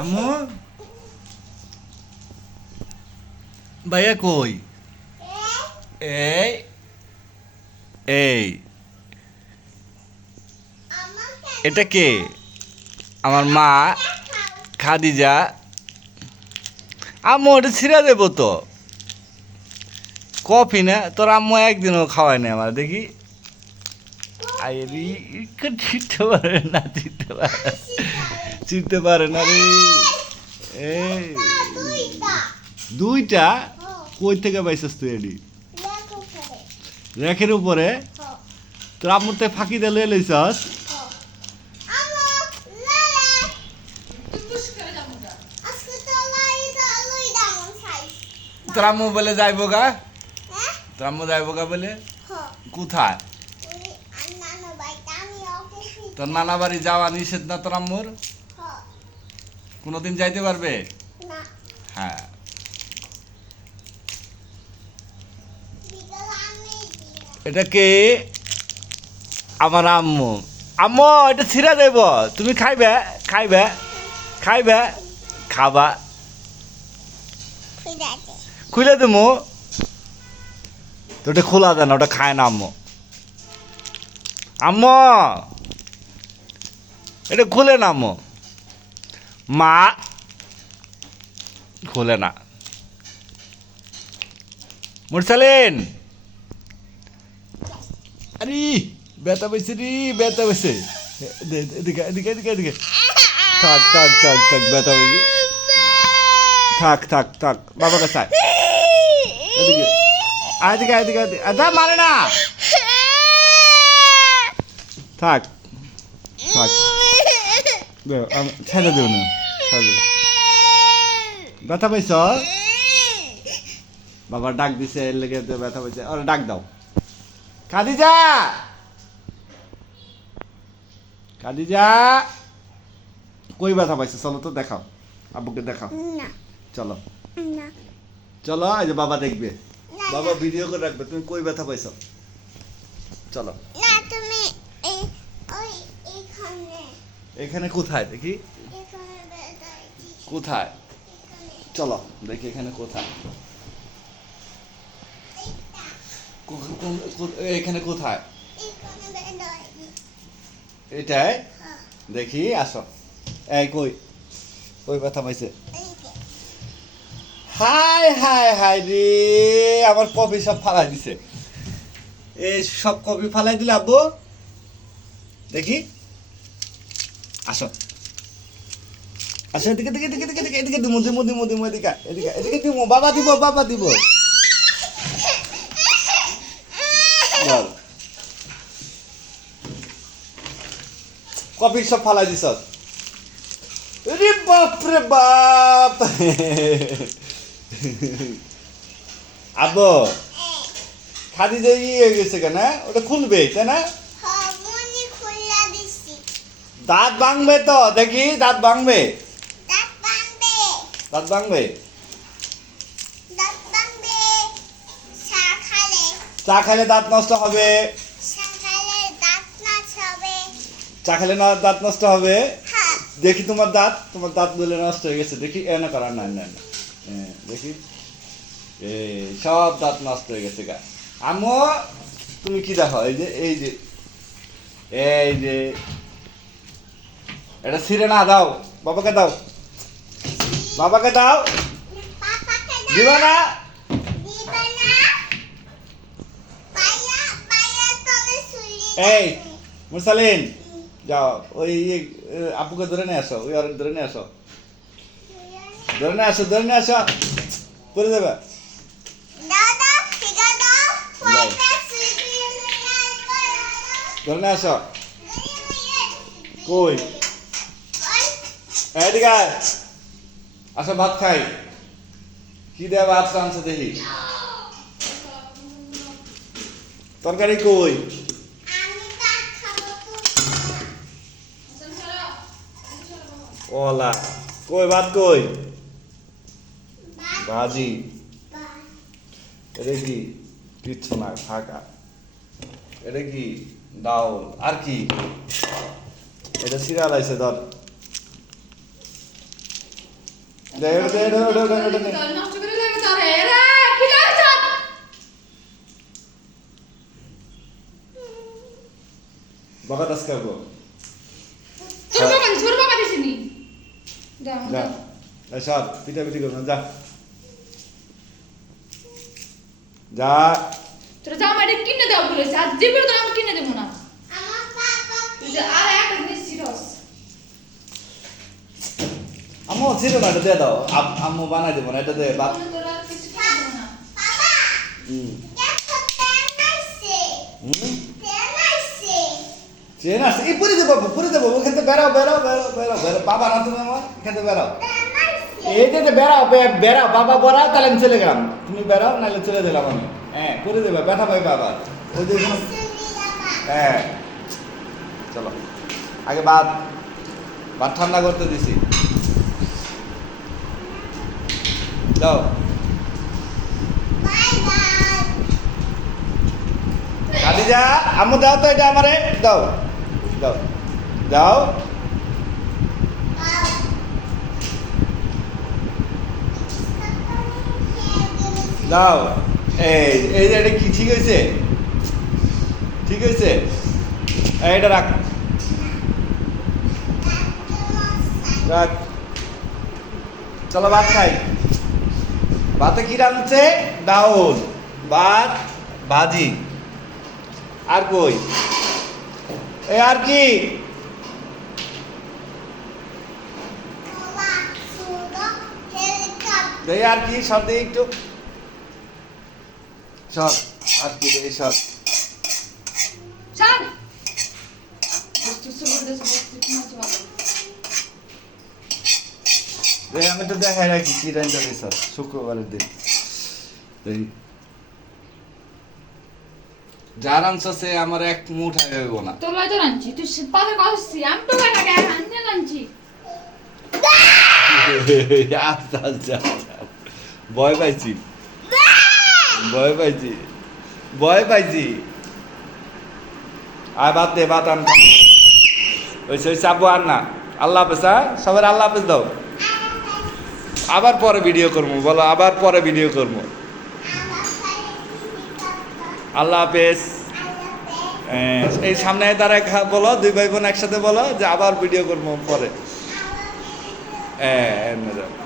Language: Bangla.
আম্মু ভাইয়া কই এই এই এটা কে আমার মা খাদিজা আম্মু ওটা ছিঁড়া দেবো তো কফি না তোর আম্মু একদিনও খাওয়ায় না আমার দেখি আইরি চিনতে পারে না চিনতে পারে। চিনতে পারে না রে। এই। দুইটা? কই থেকে পাইছিস তুই, এডি? রেখের উপরে। তোর আম্মুর থেকে ফাঁকি দিয়ে লয়ে লইছস? তোর আম্মু বলে যাইবো গা। তোর আম্মু যাইবো গা বলে? কোথায়? তোর নানা বাড়ি যাওয়া নিষেধ না তোর আম্মুর? কোনোদিন যাইতে পারবে? হ্যাঁ। এটা কে? আমার আম্মু। আম্মু এটা ছিঁড়া দেব। তুমি খাইবে খাইবে খাইবে। খাবা। খুলে দেবো তো ওটা খোলা দেন ওটা খায় না আম্মু। আম্মু! এটা খুলে না আম্মু। মা। খুলে না। মুরসালিন। আরে, ব্যথা পেয়েছে রে, ব্যথা পেয়েছে এদিকে এদিকে এদিকে এদিকে। থাক থাক থাক থাক, ব্যথা পেয়েছে থাক থাক থাক, বাবা কাছে। এদিকে। এদিকে এদিকে আদা মারে না। থাক থাক। ছেড়ে দেব না ছেড়ে ব্যথা পাইছ বাবা ডাক দিছে এর লেগে ব্যথা পাইছে ওরে ডাক দাও কাদিজা কাদিজা কই ব্যথা পাইছে চলো তো দেখাও আব্বুকে দেখাও চলো চলো এই যে বাবা দেখবে বাবা ভিডিও করে রাখবে তুমি কই ব্যথা পাইছো চলো এখানে কোথায়? দেখি। কোথায়? চলো, দেখি এখানে কোথায়। এখানে কোথায়? এটাই? দেখি, আসো। এই কই? কই কথা পাইছে? হাই হাই হাই রে, আমার কপি সব ফালাই দিছে। এই সব কপি ফালাই দিলে আব্বু, দেখি। আসো। আসো, এদিকে এদিকে এদিকে এদিকে এদিকে এদিকে দিমু দিমু দিমু দিমু, এদিকে এদিকে এদিকে দিমু, বাবা দিব বাবা দিব। কপি সব ফালাই দিছ? রে বাপ রে বাপ। আব্বু খাদি যে ইয়ে হয়ে গেছে কেন ওটা খুলবে, তাই না? দাঁত ভাঙবে তো দেখি দাঁত ভাঙবে। দাঁত ভাঙবে। চা খেলে। দাঁত নষ্ট হবে। চা খেলে না দাঁত নষ্ট হবে? দেখি তোমার দাঁত তোমার দাঁত বলে নষ্ট হয়ে গেছে। দেখি এ না করা না না হ্যাঁ, দেখি। এই সব দাঁত নষ্ট হয়ে গেছে গা। আমো তুমি কি দেখো? এই যে এই যে এই যে এটা ছিঁড়ে না দাও। বাবাকে দাও। বাবাকে দাও। দিবা না? এই মুরসালিন যাও। ওই ইয়ে, আপুকে ধরে নিয়ে আসো ওই আর ধরে নিয়ে আসো। ধরে নিয়ে আসো ধরে নিয়ে আসো। করে দেবে। ধরে নিয়ে আসো। কই? এদিকে। আসো, ভাত খাই। কি দেয় ভাত আনছে দেখি? তরকারি কই? ওলা কই, ভাত কই? ভাজি। এটা কি? কিচ্ছু না, ফাঁকা। এটা কি? ডাউল। আর কি? এটা সিরিয়াল আছে ধর দে, এটা দে, এটা, এটা, এটা, এটা নে। নষ্ট করে দেবে তারে রে কি দাস খাব তোর বাবা তোর বাবা দিছিনি দাও যা যা যা তোর জামা এটা কিনে দাও বলেছে আর জীবন তো আমি কিনে দেবো না তুই যে আর একটা জিনিস সিরস ছিল না এটা দিয়ে দাও। আম- আম্মু বানাই দেবো না এটা দে বাপ তোর আর কিছু কিনে দেবো না। হুম। হুম? ট্রেন আসছে এই পুরি দেবো পুরি দেবো ওখান থেকে বাবা না তুমি আমার এখান থেকে এই যে বাবা তাহলে আমি চলে গেলাম। তুমি নাহলে চলে আমি। হ্যাঁ দেবে ব্যথা পাই বাবা ওই যে হ্যাঁ। চলো। আগে ভাত ভাত ঠান্ডা করতে দিছি। দাও খাদিজা, আম্মু দাও তো এটা আমারে। দাও দাও দাও। দাও। এই এই যে এটা কি, ঠিক হয়েছে? ঠিক হয়েছে? এটা রাখ। রাখ। চলো ভাত খাই। ভাতে কি রাঁধছে? ডাউল। ভাত, ভাজি। আর কই? এ আর কি? আর কি, সব দিয়ে একটু। সব, আর কি দেই সর চল বস্তু সুবুর দেশ বস্তু কি মাছ ভালো এই আমি তো দেখাই রাখি কি রান্না স্যার শুক্রবারের দিন। যার আনছো সে আমার এক মুঠ হইব না। তোর তো তুই পাতে কষছি আমি তো কাটা আচ্ছা আচ্ছা আচ্ছা। ভয় পাইছি। ভয় পাইছি। ভয় পাইছি। আর বাদ দে বাদ আন ওই চাপবো আর না। আল্লাহ হাফেজ হ্যাঁ সবার আল্লাহ হাফেজ দাও। আবার পরে ভিডিও করব বলো আবার পরে ভিডিও করব। আল্লাহ হাফেজ। হ্যাঁ, এই সামনে খা- বলো দুই ভাই বোন একসাথে বলো যে আবার ভিডিও করব পরে। হ্যাঁ যাও।